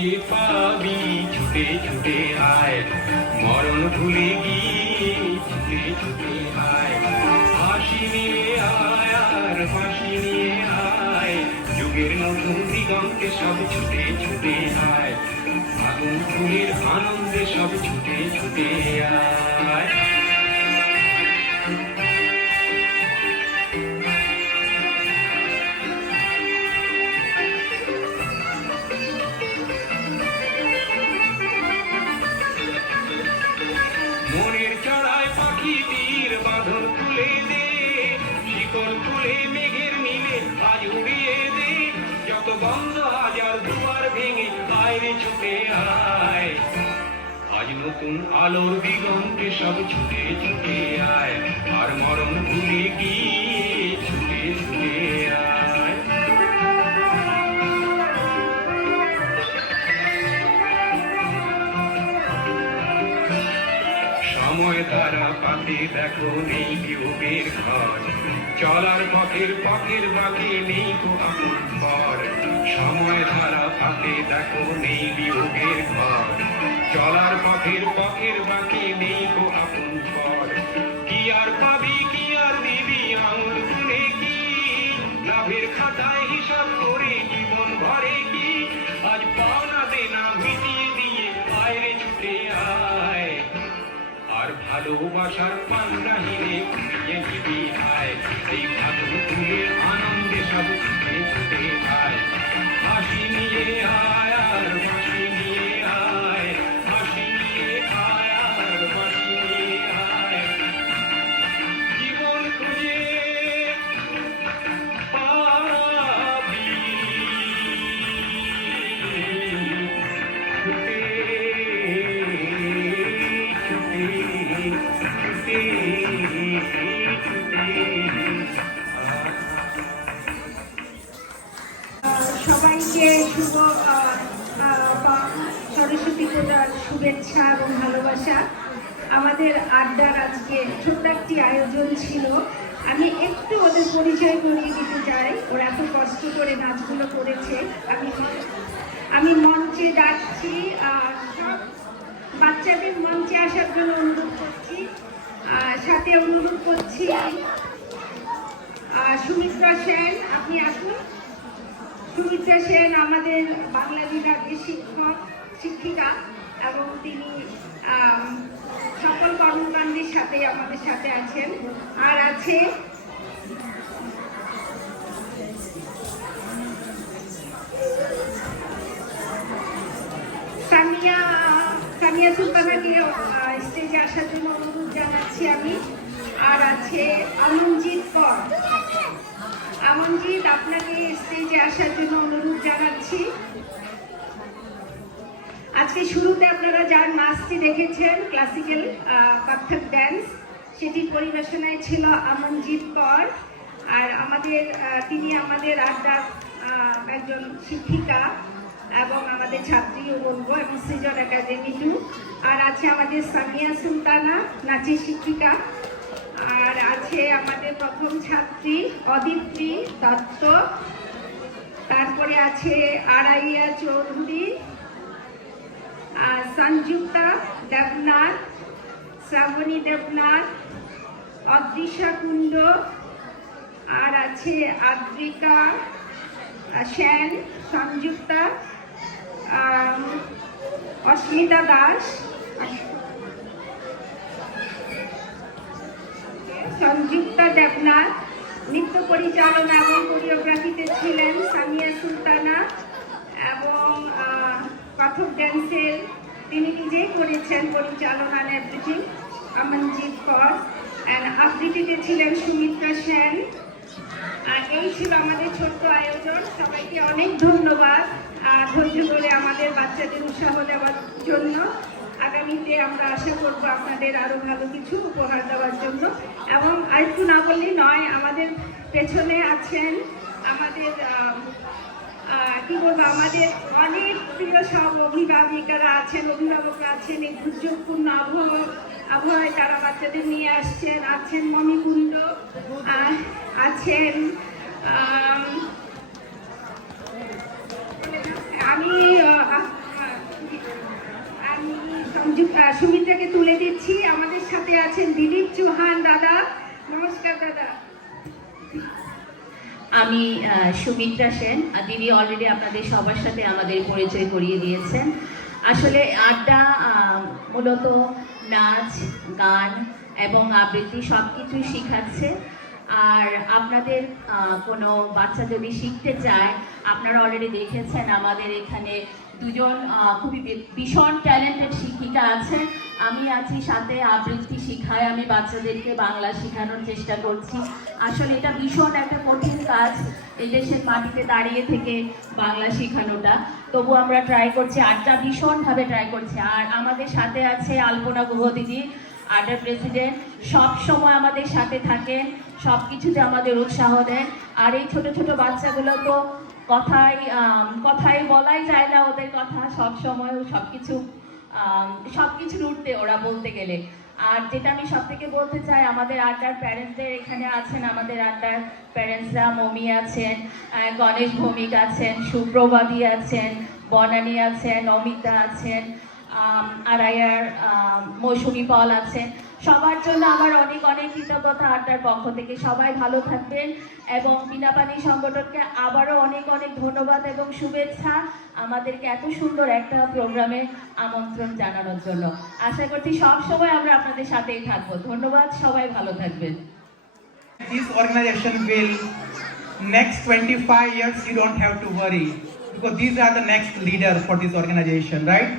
যে পাবি, ছুটে ছুটে আয়। মরণ ভুলে গিয়ে ছুটে ছুটে আয়। হাসি নিয়ে আয় আর হাসি নিয়ে আয়। যুগের নতুন দিগন্তে সব ছুটে ছুটে আয়। আগুন ফুলের আনন্দে সব ছুটে ছুটে আয়। বন্ধ হাজার দুয়ার ভেঙে বাইরে ছুটে আয়। আজ নতুন আলোর দিগন্তে সব ছুটে ছুটে আয়। আর মরণ ভুলে গিয়ে পাতে দেখো নেই বিয়োগের ঘর চলার পথের পথের বাকি নেই গো আপন পর সময় ধারা পাতে দেখো নেই বিয়োগের ঘর চলার পথের পথের বাকি নেই গো ভালোবাসার হিরে ফিরিয়ে আয় এই ভাদর তুলে আনন্দে সব ছুটে আয় হাসি নিয়ে আয় সরস্বতী শুভেচ্ছা এবং ভালোবাসা। আমাদের আড্ডার আজকে ছোট্ট একটি আয়োজন ছিল। আমি একটু ওদের পরিচয় করিয়ে দিতে চাই। ওরা এত কষ্ট করে নাচগুলো করেছে। আমি আমি মঞ্চে ডাকছি আর সব বাচ্চাদের মঞ্চে আসার জন্য অনুরোধ করছি, আর সাথে অনুরোধ করছি সুমিত্রা সেন, আপনি আসুন। সুমিত্রা সেন আমাদের বাংলা বিভাগের শিক্ষক। শিক্ষিকা এবং তিনি সকল কর্মকাণ্ডের সাথে আমাদের সাথে আছেন। আর আছে সামিয়া সামিয়া সুলতানাকে স্টেজে আসার জন্য অনুরোধ জানাচ্ছি আমি। আর আছে আমনজিৎ কর। আমনজিৎ আপনাকে স্টেজে আসার জন্য অনুরোধ জানাচ্ছি। আজকে শুরুতে আপনারা যার নাচটি দেখেছেন ক্লাসিক্যাল কত্থক ড্যান্স সেটি পরিবেশনায় ছিল আমনজিৎ কর। আর আমাদের তিনি আমাদের আড্ডার একজন শিক্ষিকা এবং আমাদের ছাত্রীও বলব এবং সৃজন একাডেমি টু। আর আছে আমাদের সামিয়া সুলতানা, নাচের শিক্ষিকা। আর আছে আমাদের প্রথম ছাত্রী অদিত্রী দত্ত। তারপরে আছে আড়াইয়া চৌধুরী। আহ, সঞ্যুক্তা দেবনাথ শ্রাবণী দেবনাথ অদৃশা কুণ্ড আর আছে আদ্রিকা সেন সংযুক্তা অস্মিতা দাস সংযুক্তা দেবনাথ নৃত্য পরিচালনা এবং কোরিওগ্রাফিতে ছিলেন সামিয়া সুলতানা কথক ড্যান্সের তিনি নিজেই করেছেন পরিচালনা নেতৃত্বে আমনজিৎ কর আবৃত্তিতে ছিলেন সুমিত্রা সেন। এই ছিল আমাদের ছোট্ট আয়োজন। সবাইকে অনেক ধন্যবাদ ধৈর্য ধরে আমাদের বাচ্চাদের উৎসাহ দেওয়ার জন্য। আগামীতে আমরা আশা করব আপনাদের আরও ভালো কিছু উপহার দেওয়ার জন্য। এবং আরেকটু না বললেই নয়, আমাদের পেছনে আছেন আমাদের কি বলব, আমাদের অনেক প্রিয় সব অভিভাবিকারা আছেন, অভিভাবকরা আছেন, এই দুর্যোগপূর্ণ আবহাওয়া আবহাওয়ায় তারা বাচ্চাদের নিয়ে আসছেন, আছেন মমিকুণ্ড আছেন আমি আমি সুমিত্রাকে তুলে দিচ্ছি। আমাদের সাথে আছেন দিলীপ চৌহান দাদা। নমস্কার দাদা। আমি সুমিত্রা সেন দিদি অলরেডি আপনাদের সবার সাথে আমাদের পরিচয় করিয়ে দিয়েছেন। আসলে আড্ডা মূলত নাচ, গান এবং আবৃত্তি সব কিছুই শেখাচ্ছে। আর আপনাদের কোনো বাচ্চা যদি শিখতে চায়, আপনারা অলরেডি দেখেছেন আমাদের এখানে দুজন খুবই ভীষণ ট্যালেন্টেড শিক্ষিকা আছেন। আমি আছি সাথে আবৃত্তি শিখাই আমি বাচ্চাদেরকে বাংলা শেখানোর চেষ্টা করছি। আসলে এটা ভীষণ একটা কঠিন কাজ এই দেশের মাটিতে দাঁড়িয়ে থেকে বাংলা শেখানোটা। তবু আমরা ট্রাই করছি, আড্ডা ভীষণভাবে ট্রাই করছি। আর আমাদের সাথে আছে আলপনা গুহ দিদি, আড্ডার প্রেসিডেন্ট সব সময় আমাদের সাথে থাকেন সব কিছুতে আমাদের উৎসাহ দেন আর এই ছোট ছোট বাচ্চাগুলো তো কথাই কথাই বলাই যায় না ওদের কথা। সব সময় সব কিছু সব কিছুর উঠতে ওরা বলতে গেলে। আর যেটা আমি সব থেকে বলতে চাই, আমাদের আড্ডার প্যারেন্টসদের এখানে আছেন, আমাদের আড্ডার প্যারেন্টসরা মমি আছেন গণেশ ভৌমিক আছেন সুপ্রভাদি আছেন, বনানী আছেন, অমিতা আছেন আর আরায়ার মৌসুমী পল আছেন। সবার জন্য আমার অনেক অনেক কৃতজ্ঞতা আড্ডার পক্ষ থেকে। সবাই ভালো থাকবেন এবং বিনাপানি সংগঠনকে আবারও অনেক অনেক ধন্যবাদ এবং শুভেচ্ছা আমাদেরকে এত সুন্দর একটা প্রোগ্রামে আমন্ত্রণ জানানোর জন্য। আশা করছি সব সময় আমরা আপনাদের সাথেই থাকব। ধন্যবাদ সবাই ভালো থাকবেন। This organization will, next 25 years, you don't have to worry because these are the next leader for this organization, right?